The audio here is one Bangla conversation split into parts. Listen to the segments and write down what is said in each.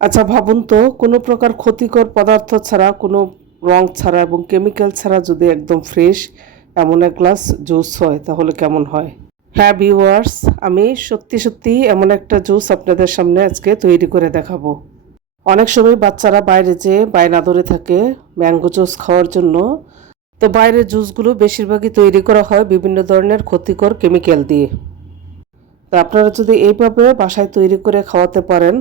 আচ্ছা ভাবুন তো, কোনো প্রকার ক্ষতিকর পদার্থ ছাড়া, কোনো রং ছাড়া এবং কেমিক্যাল ছাড়া যদি একদম ফ্রেশ এমন এক গ্লাস জুস হয় তাহলে কেমন হয়? হ্যাঁ ভিউয়ার্স, আমি সত্যি সত্যি এমন একটা জুস আপনাদের সামনে আজকে তৈরি করে দেখাবো। অনেক সময় বাচ্চারা বাইরে যেয়ে বায়না ধরে থাকে ম্যাঙ্গো জুস খাওয়ার জন্য। তো বাইরের জুসগুলো বেশিরভাগই তৈরি করা হয় বিভিন্ন ধরনের ক্ষতিকর কেমিক্যাল দিয়ে। তো আপনারা যদি এইভাবে বাসায় তৈরি করে খাওয়াতে পারেন,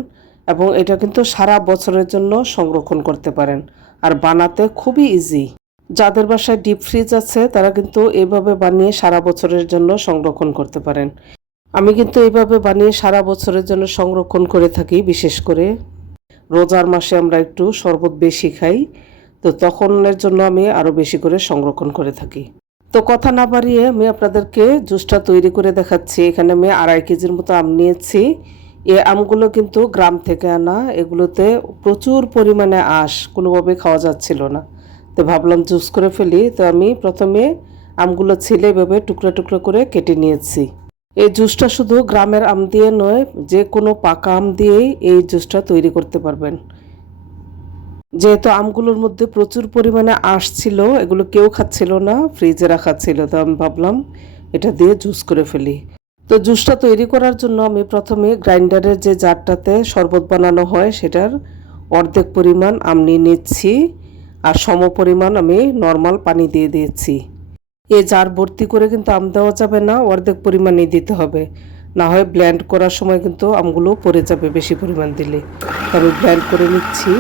এবং এটা কিন্তু সারা বছরের জন্য সংরক্ষণ করতে পারেন, আর বানাতে খুবই ইজি। যাদের বাসায় ডিপ ফ্রিজ আছে তারা কিন্তু এইভাবে বানিয়ে সারা বছরের জন্য সংরক্ষণ করতে পারেন। আমি কিন্তু এইভাবে বানিয়ে সারা বছরের জন্য সংরক্ষণ করে থাকি। বিশেষ করে রোজার মাসে আমরা একটু শরবত বেশি খাই, তো তখনের জন্য আমি আরও বেশি করে সংরক্ষণ করে থাকি। তো কথা না বাড়িয়ে আমি আপনাদেরকে জুসটা তৈরি করে দেখাচ্ছি। এখানে আমি 2.5 কেজির মতো আম নিয়েছি। এই আমগুলো কিন্তু গ্রাম থেকে আনা, এগুলোতে প্রচুর পরিমাণে আঁশ, কোনোভাবে খাওয়া যাচ্ছিল না। তো ভাবলাম জুস করে ফেলি। তো আমি প্রথমে আমগুলো ছিলে এভাবে টুকরা টুকরা করে কেটে নিয়েছি। এই জুসটা শুধু গ্রামের আম দিয়ে নয়, যে কোনো পাকা আম দিয়েই এই জুসটা তৈরি করতে পারবেন। যেহেতু আমগুলোর মধ্যে প্রচুর পরিমাণে আঁশ ছিল, এগুলো কেউ খাচ্ছিল না, ফ্রিজে রাখা ছিল, তো আমি ভাবলাম এটা দিয়ে জুস করে ফেলি। তো জুসটা তৈরি করার জন্য আমি প্রথমে গ্রাইন্ডারের যে জারটাতে শরবত বানানো হয় সেটার অর্ধেক পরিমাণ আম নিয়ে নিচ্ছি, আর সম পরিমাণ আমি নর্মাল পানি দিয়ে দিয়েছি। এই জার ভর্তি করে কিন্তু আম দেওয়া যাবে না, অর্ধেক পরিমাণই দিতে হবে, না হয় ব্লেন্ড করার সময় কিন্তু আমগুলো পড়ে যাবে বেশি পরিমাণ দিলে। আমি ব্লেন্ড করে নিচ্ছি,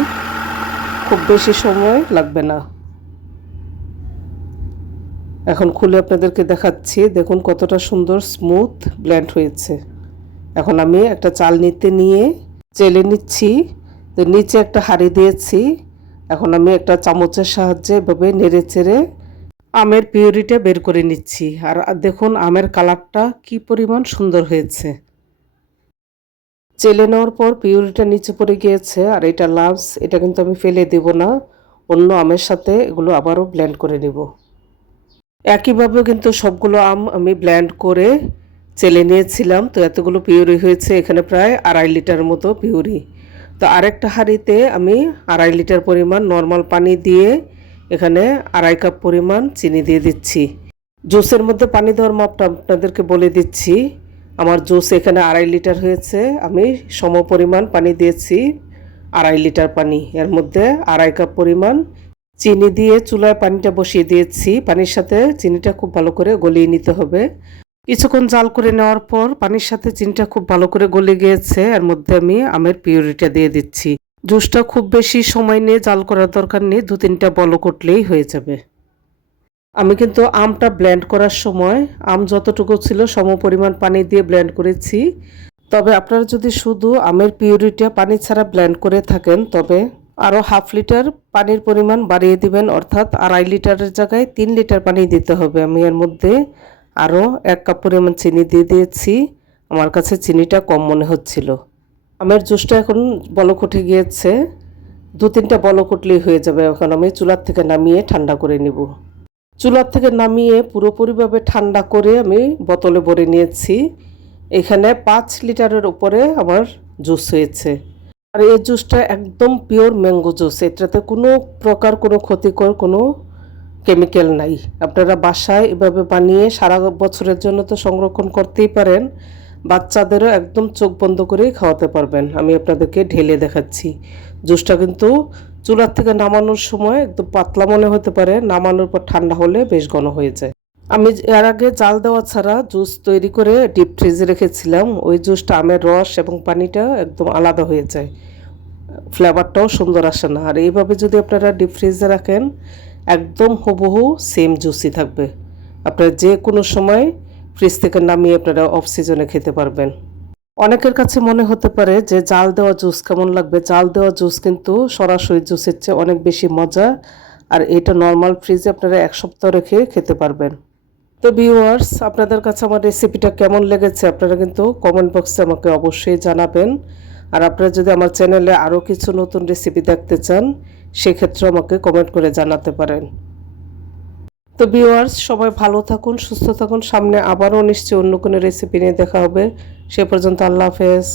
খুব বেশি সময় লাগবে না। এখন খুলে আপনাদেরকে দেখাচ্ছি, দেখুন কতটা সুন্দর স্মুথ ব্লেন্ড হয়েছে। এখন আমি একটা চালনিতে নিয়ে চেলে নিচ্ছি। তো নিচে একটা হাঁড়ি দিয়েছি। এখন আমি একটা চামচের সাহায্যে এভাবে নেড়ে চেড়ে আমের পিউরিটা বের করে নিচ্ছি। আর দেখুন আমের কালারটা কি পরিমাণ সুন্দর হয়েছে। চেলে নেওয়ার পর পিউরিটা নিচে পড়ে গিয়েছে, আর এটা লাভস, এটা কিন্তু আমি ফেলে দেব না, অন্য আমের সাথে এগুলো আবারও ব্লেন্ড করে নেব। একইভাবে কিন্তু সবগুলো আম আমি ব্লেন্ড করে চেলে নিয়েছিলাম। তো এতগুলো পিউরি হয়েছে, এখানে প্রায় 2.5 লিটার মতো পিউরি। তো আরেকটা হাঁড়িতে আমি 2.5 লিটার পরিমাণ নর্মাল পানি দিয়ে এখানে 2.5 কাপ পরিমাণ চিনি দিয়ে দিচ্ছি। জুসের মধ্যে পানি দেওয়ার মাপটা আপনাদেরকে বলে দিচ্ছি। আমার জুস এখানে 2.5 লিটার হয়েছে, আমি সম পরিমাণ পানি দিয়েছি, 2.5 লিটার পানি, এর মধ্যে 2.5 কাপ পরিমাণ চিনি দিয়ে চুলায় পানিটা বসিয়ে দিয়েছি। পানির সাথে চিনিটা খুব ভালো করে গলিয়ে নিতে হবে। কিছুক্ষণ জাল করে নেওয়ার পর পানির সাথে চিনিটা খুব ভালো করে গলে গিয়েছে, এর মধ্যে আমি আমের পিউরিটা দিয়ে দিচ্ছি। জুসটা খুব বেশি সময় নিয়ে জাল করার দরকার নেই, 2-3টা বলক উঠলেই হয়ে যাবে। আমি কিন্তু আমটা ব্লেন্ড করার সময় আম যতটুকু ছিল সম পরিমাণ পানি দিয়ে ব্লেন্ড করেছি। তবে আপনারা যদি শুধু আমের পিউরিটা পানি ছাড়া ব্লেন্ড করে থাকেন তবে আরও 1/2 লিটার পানির পরিমাণ বাড়িয়ে দিবেন, অর্থাৎ 2.5 লিটারের জায়গায় 3 লিটার পানি দিতে হবে। আমি এর মধ্যে আরও 1 কাপ পরিমাণ চিনি দিয়ে দিয়েছি, আমার কাছে চিনিটা কম মনে হচ্ছিল। আমের জুসটা এখন বলক উঠে গিয়েছে, 2-3টা বলক উঠলেই হয়ে যাবে। এখন আমি চুলার থেকে নামিয়ে ঠান্ডা করে নিব। চুলার থেকে নামিয়ে পুরোপুরিভাবে ঠান্ডা করে আমি বোতলে ভরে নিয়েছি। এখানে 5 লিটারের উপরে আমার জুস হয়েছে। আর এই জুসটা একদম পিওর ম্যাঙ্গো জুস, এটাতে কোনো প্রকার কোনো ক্ষতিকর কোনো কেমিক্যাল নাই। আপনারা বাসায় এভাবে বানিয়ে সারা বছরের জন্য তো সংরক্ষণ করতেই পারেন, বাচ্চাদেরও একদম চোখ বন্ধ করেই খাওয়াতে পারবেন। আমি আপনাদেরকে ঢেলে দেখাচ্ছি। জুসটা কিন্তু চুলার থেকে নামানোর সময় একদম পাতলা মনে হতে পারে, নামানোর পর ঠান্ডা হলে বেশ ঘন হয়ে যায়। আমি এর আগে জাল দেওয়া ছাড়া জুস তৈরি করে ডিপ ফ্রিজে রেখেছিলাম, ওই জুসটা আমের রস এবং পানিটা একদম আলাদা হয়ে যায়, ফ্লেভারটাও সুন্দর আসে না। আর এইভাবে যদি আপনারা ডিপ ফ্রিজে রাখেন একদম হুবহু সেম জুসই থাকবে। আপনারা যে কোনো সময় ফ্রিজ থেকে নামিয়ে আপনারা অফ সিজনে খেতে পারবেন। অনেকের কাছে মনে হতে পারে যে জাল দেওয়া জুস কেমন লাগবে। জাল দেওয়া জুস কিন্তু সরাসরি জুসের চেয়ে অনেক বেশি মজা, আর এটা নর্মাল ফ্রিজে আপনারা 1 সপ্তাহ রেখে খেতে পারবেন। তো ভিউয়ার্স, আপনাদের কাছে আমার রেসিপিটা কেমন লেগেছে আপনারা কিন্তু কমেন্ট বক্সে আমাকে অবশ্যই জানাবেন। আর আপনারা যদি আমার চ্যানেলে আরও কিছু নতুন রেসিপি দেখতে চান সেক্ষেত্রে আমাকে কমেন্ট করে জানাতে পারেন। তো ভিউয়ার্স, সবাই ভালো থাকুন, সুস্থ থাকুন, সামনে আবারও নিশ্চয়ই অন্য কোনো রেসিপি নিয়ে দেখা হবে। সে পর্যন্ত আল্লাহ হাফেজ।